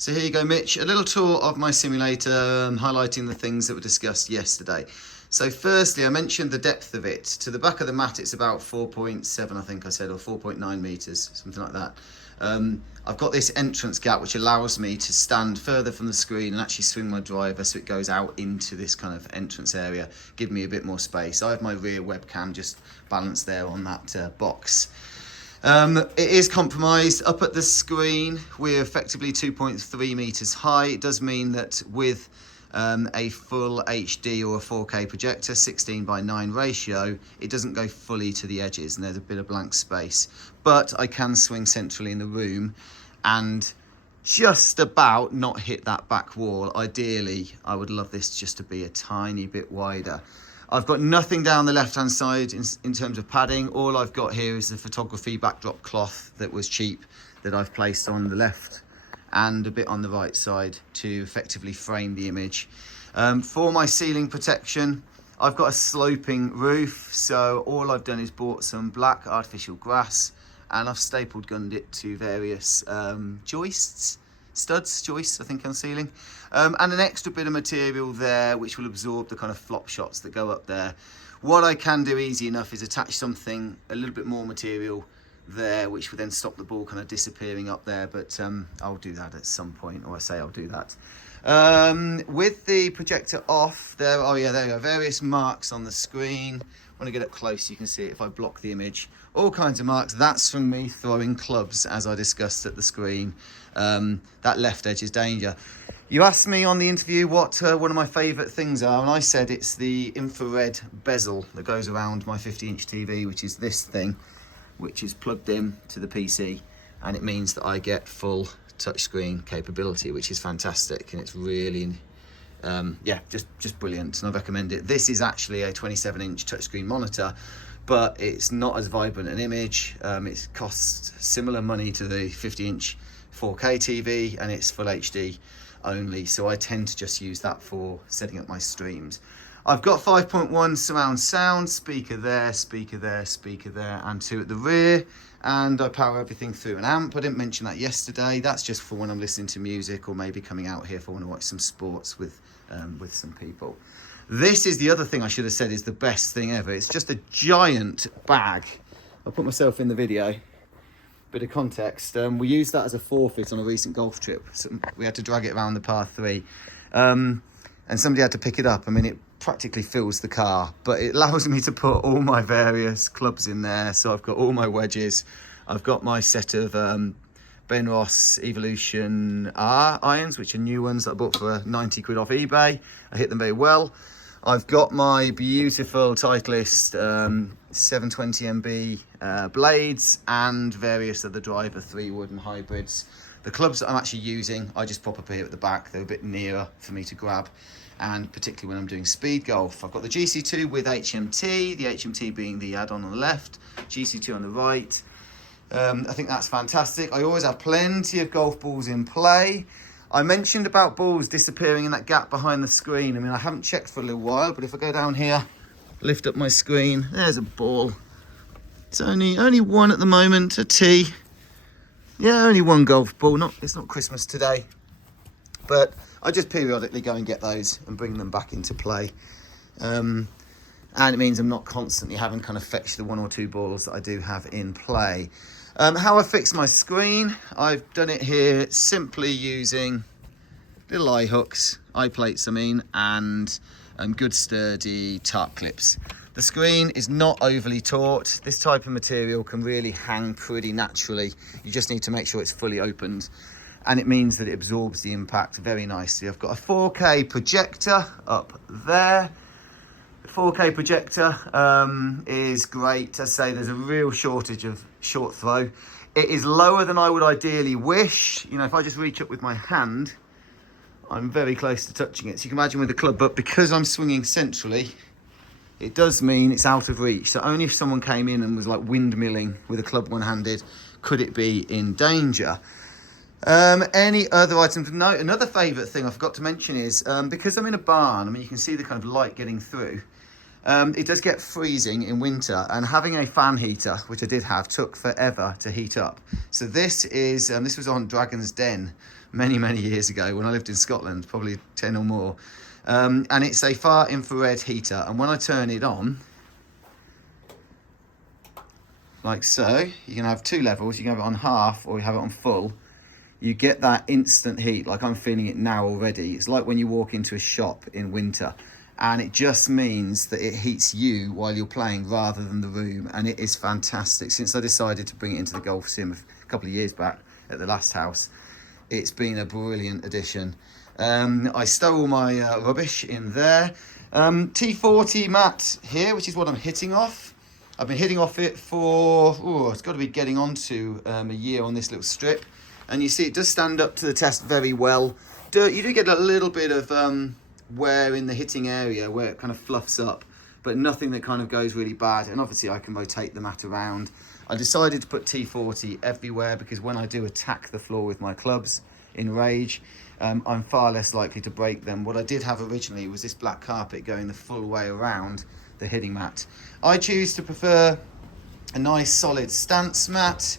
So here you go, Mitch. A little tour of my simulator, highlighting the things that were discussed yesterday. So firstly, I mentioned the depth of it. To the back of the mat, it's about 4.7, I think I said, or 4.9 metres, something like that. I've got this entrance gap, which allows me to stand further from the screen and actually swing my driver so it goes out into this kind of entrance area, give me a bit more space. I have my rear webcam just balanced there on that box. It is compromised. Up at the screen, we're effectively 2.3 metres high. It does mean that with a full HD or a 4K projector, 16:9 ratio, it doesn't go fully to the edges and there's a bit of blank space. But I can swing centrally in the room and just about not hit that back wall. Ideally, I would love this just to be a tiny bit wider. I've got nothing down the left-hand side in terms of padding. All I've got here is the photography backdrop cloth that was cheap that I've placed on the left and a bit on the right side to effectively frame the image. For my ceiling protection, I've got a sloping roof, so all I've done is bought some black artificial grass and I've stapled gunned it to various joists, I think, on the ceiling. And an extra bit of material there which will absorb the kind of flop shots that go up there. What I can do easy enough is attach something, a little bit more material there, which would then stop the ball kind of disappearing up there, but I'll do that at some point, or I say I'll do that. With the projector off, there you go, various marks on the screen. When I get up close, you can see it if I block the image. All kinds of marks. That's from me throwing clubs, as I discussed at the screen. That left edge is danger. You asked me on the interview what one of my favourite things are, and I said it's the infrared bezel that goes around my 50-inch TV, which is this thing, which is plugged in to the PC, and it means that I get full touchscreen capability, which is fantastic, and it's really just brilliant, and I recommend it. This is actually a 27-inch touchscreen monitor, but it's not as vibrant an image. It costs similar money to the 50-inch 4K TV, and it's full HD only, so I tend to just use that for setting up my streams. I've got 5.1 surround sound, speaker there, speaker there, speaker there, and 2 at the rear, and I power everything through an amp. I didn't mention that yesterday. That's just for when I'm listening to music, or maybe coming out here if I want to watch some sports with some people. This is the other thing I should have said is the best thing ever. It's just a giant bag. I'll put myself in the video. Bit of context. We used that as a forfeit on a recent golf trip. So we had to drag it around the par 3. And somebody had to pick it up. I mean, it practically fills the car, but it allows me to put all my various clubs in there. So I've got all my wedges. I've got my set of Ben Ross Evolution R irons, which are new ones that I bought for 90 quid off eBay. I hit them very well. I've got my beautiful Titleist 720MB blades and various other driver 3-wood and hybrids. The clubs that I'm actually using, I just pop up here at the back. They're a bit nearer for me to grab, and particularly when I'm doing speed golf. I've got the GC2 with HMT, the HMT being the add-on the left, GC2 on the right. I think that's fantastic. I always have plenty of golf balls in play. I mentioned about balls disappearing in that gap behind the screen. I mean, I haven't checked for a little while, but if I go down here, lift up my screen, there's a ball. It's only one at the moment, a tee. Yeah, only one golf ball. It's not Christmas today, but I just periodically go and get those and bring them back into play. And it means I'm not constantly having kind of fetch the 1 or 2 balls that I do have in play. How I fix my screen, I've done it here simply using little eye hooks, eye plates I mean, and good sturdy tarp clips. The screen is not overly taut. This type of material can really hang pretty naturally. You just need to make sure it's fully opened, and it means that it absorbs the impact very nicely. I've got a 4K projector up there. 4K projector is great. As I say, there's a real shortage of short throw. It is lower than I would ideally wish. You know, if I just reach up with my hand, I'm very close to touching it. So you can imagine with the club, but because I'm swinging centrally, it does mean it's out of reach. So only if someone came in and was like windmilling with a club one-handed, could it be in danger. Any other items of note? Another favourite thing I forgot to mention is, because I'm in a barn, I mean, you can see the kind of light getting through. It does get freezing in winter, and having a fan heater, which I did have, took forever to heat up. So this is, this was on Dragon's Den many years ago when I lived in Scotland, probably 10 or more. And it's a far infrared heater, and when I turn it on, like so, you can have two levels. You can have it on half or you have it on full. You get that instant heat, like I'm feeling it now already. It's like when you walk into a shop in winter, and it just means that it heats you while you're playing rather than the room, and it is fantastic. Since I decided to bring it into the golf sim a couple of years back at the last house, it's been a brilliant addition. I stow all my rubbish in there. T40 mat here, which is what I'm hitting off. I've been hitting off it for, it's got to be getting on to a year on this little strip. And you see it does stand up to the test very well. You do get a little bit of wear in the hitting area where it kind of fluffs up, but nothing that kind of goes really bad. And obviously I can rotate the mat around. I decided to put T40 everywhere because when I do attack the floor with my clubs in rage, I'm far less likely to break them. What I did have originally was this black carpet going the full way around the hitting mat. I choose to prefer a nice solid stance mat,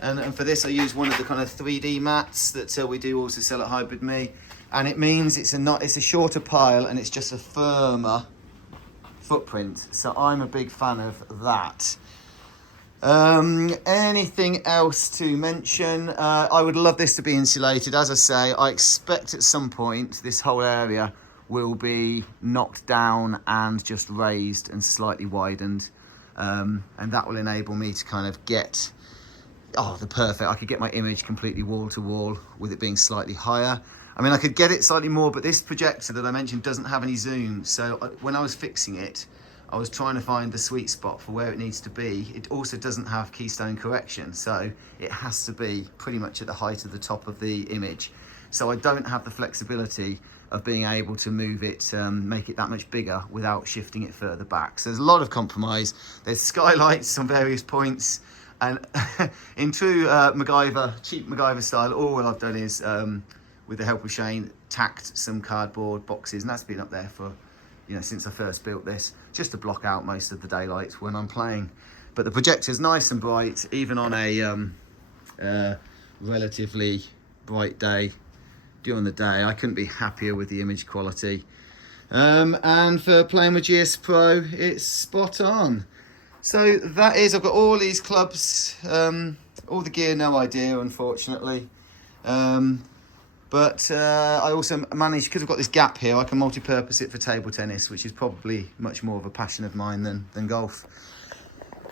and for this I use one of the kind of 3D mats that we do also sell at Hybrid Me, and it means it's a shorter pile and it's just a firmer footprint, so I'm a big fan of that. Anything else to mention? I would love this to be insulated. As I say, I expect at some point this whole area will be knocked down and just raised and slightly widened, and that will enable me to kind of get I could get my image completely wall to wall with it being slightly higher. I mean, I could get it slightly more, but this projector that I mentioned doesn't have any zoom, so when I was fixing it, I was trying to find the sweet spot for where it needs to be. It also doesn't have keystone correction, so it has to be pretty much at the height of the top of the image. So I don't have the flexibility of being able to move it, make it that much bigger without shifting it further back. So there's a lot of compromise. There's skylights on various points, and in true cheap MacGyver style, all I've done is, with the help of Shane, tacked some cardboard boxes, and that's been up there for, since I first built this, just to block out most of the daylight when I'm playing. But the projector's nice and bright, even on a relatively bright day. During the day, I couldn't be happier with the image quality. And for playing with GS Pro, it's spot on. So that is, I've got all these clubs, all the gear, no idea, unfortunately. But I also managed, because I've got this gap here, I can multi-purpose it for table tennis, which is probably much more of a passion of mine than golf.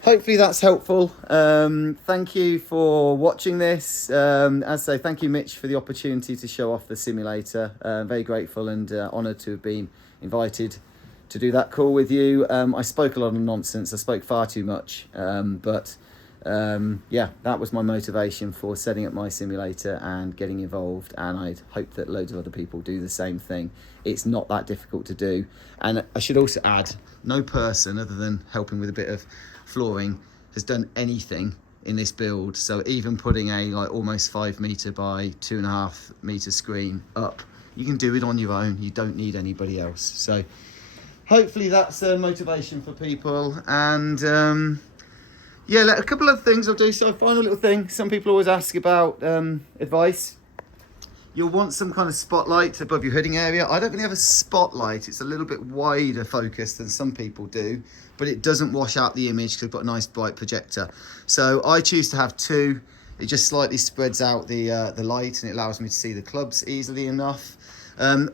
Hopefully that's helpful. Thank you for watching this. As I say, thank you, Mitch, for the opportunity to show off the simulator. Very grateful and honoured to have been invited to do that call with you. I spoke a lot of nonsense. I spoke far too much, but yeah, that was my motivation for setting up my simulator and getting involved, and I'd hope that loads of other people do the same thing. It's not that difficult to do, and I should also add, no person other than helping with a bit of flooring has done anything in this build. So even putting a almost 5 meter by 2.5 meter screen up, you can do it on your own. You don't need anybody else. So hopefully that's a motivation for people. And yeah, a couple of things I'll do. So final little thing, some people always ask about advice. You'll want some kind of spotlight above your hooding area. I don't really have a spotlight. It's a little bit wider focus than some people do, but it doesn't wash out the image because I've got a nice bright projector. So I choose to have two. It just slightly spreads out the light, and it allows me to see the clubs easily enough.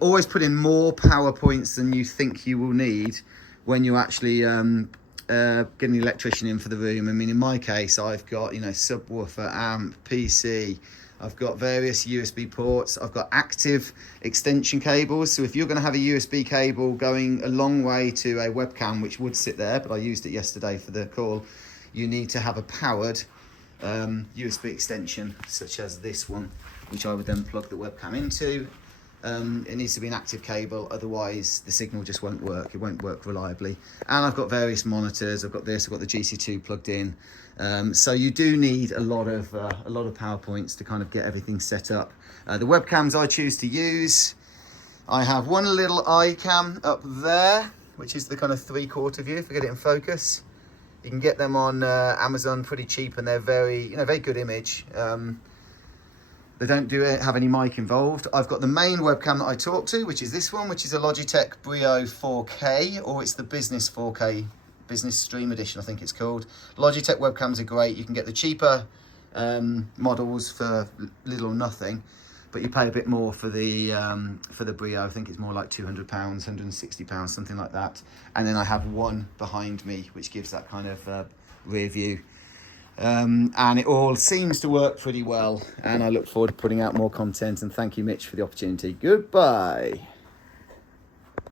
Always put in more power points than you think you will need when you're actually getting the electrician in for the room. I mean, in my case, I've got, subwoofer, amp, PC. I've got various USB ports. I've got active extension cables. So if you're going to have a USB cable going a long way to a webcam, which would sit there, but I used it yesterday for the call, you need to have a powered USB extension, such as this one, which I would then plug the webcam into. It needs to be an active cable, otherwise the signal just won't work. It won't work reliably. And I've got various monitors. I've got this. I've got the GC2 plugged in. So you do need a lot of power points to kind of get everything set up. The webcams I choose to use, I have one little iCam up there, which is the kind of 3/4 view, if I get it in focus. You can get them on Amazon pretty cheap, and they're very good image. They don't have any mic involved. I've got the main webcam that I talk to, which is this one, which is a Logitech Brio 4K, or it's the Business 4K, Business Stream Edition, I think it's called. Logitech webcams are great. You can get the cheaper models for little or nothing, but you pay a bit more for the Brio. I think it's more like £200, £160, something like that. And then I have one behind me, which gives that kind of rear view. And it all seems to work pretty well, and I look forward to putting out more content, and thank you, Mitch, for the opportunity. Goodbye.